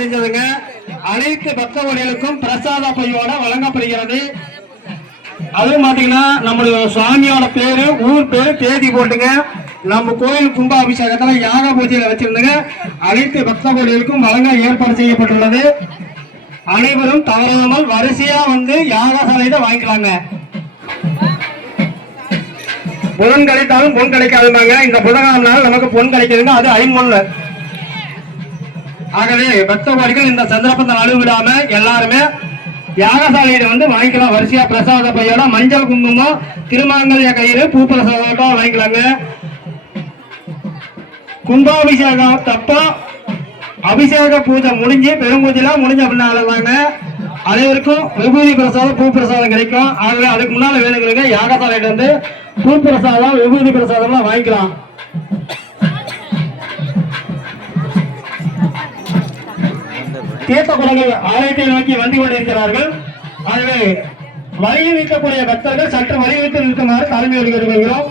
செஞ்சதுங்க. அனைத்து பக்தர்களுக்கும் பிரசாத பையோட வழங்கப்படுகிறது. அதுவும் பாத்தீங்கன்னா நம்மளுடைய சுவாமியோட பேரு, ஊர் பேரு, தேதி போட்டுங்க. நம்ம கோயில் கும்பாபிஷேகத்துல யாக பூஜையில வச்சிருந்துங்க. அனைத்து பக்தர்களுக்கும் வழங்க ஏற்பாடு செய்யப்பட்டுள்ளது. அனைவரும் தவறாமல் வரிசையா வந்து யாகசாலையில வாங்கிக்கலாங்க. புதன் கிடைத்தாலும் பொன் கிடைக்காதுங்க. இந்த புதனாம் நாள் நமக்கு பொன் கிடைக்குதுங்க, அது ஐம்பொன்னு. ஆகவே பக்தவாடிகள் இந்த சந்தர்ப்பத்தை நழுவிடாம எல்லாருமே யாகசாலையில வந்து வாங்கிக்கலாம். வரிசையா பிரசாத பையோட மஞ்சள் குங்குமம், திருமாங்கல்ய கயிறு, பூ பிரசாதம் வாங்கிக்கலாங்க. கும்பாபிஷேகம் தப்ப அபிஷேக பூஜை முடிஞ்சு பெரும்பூஜைலாம் முடிஞ்ச அப்படின்னாங்க அனைவருக்கும் விபூதி பிரசாதம், பூ பிரசாதம் கிடைக்கும். ஆகவே அதுக்கு முன்னால வேணுங்கிறங்க யாகசாலையில வந்து பூ பிரசாதம், விபூதி பிரசாதம்லாம் வாங்கிக்கலாம். தீர்த்த குடங்கள் ஆலயத்தை நோக்கி வந்து கொண்டிருக்கிறார்கள். ஆகவே வழியில் நிற்கக்கூடிய பக்தர்கள் சற்று வழி வைத்து நிற்குமாறு தலைமை எடுக்கிறோம்.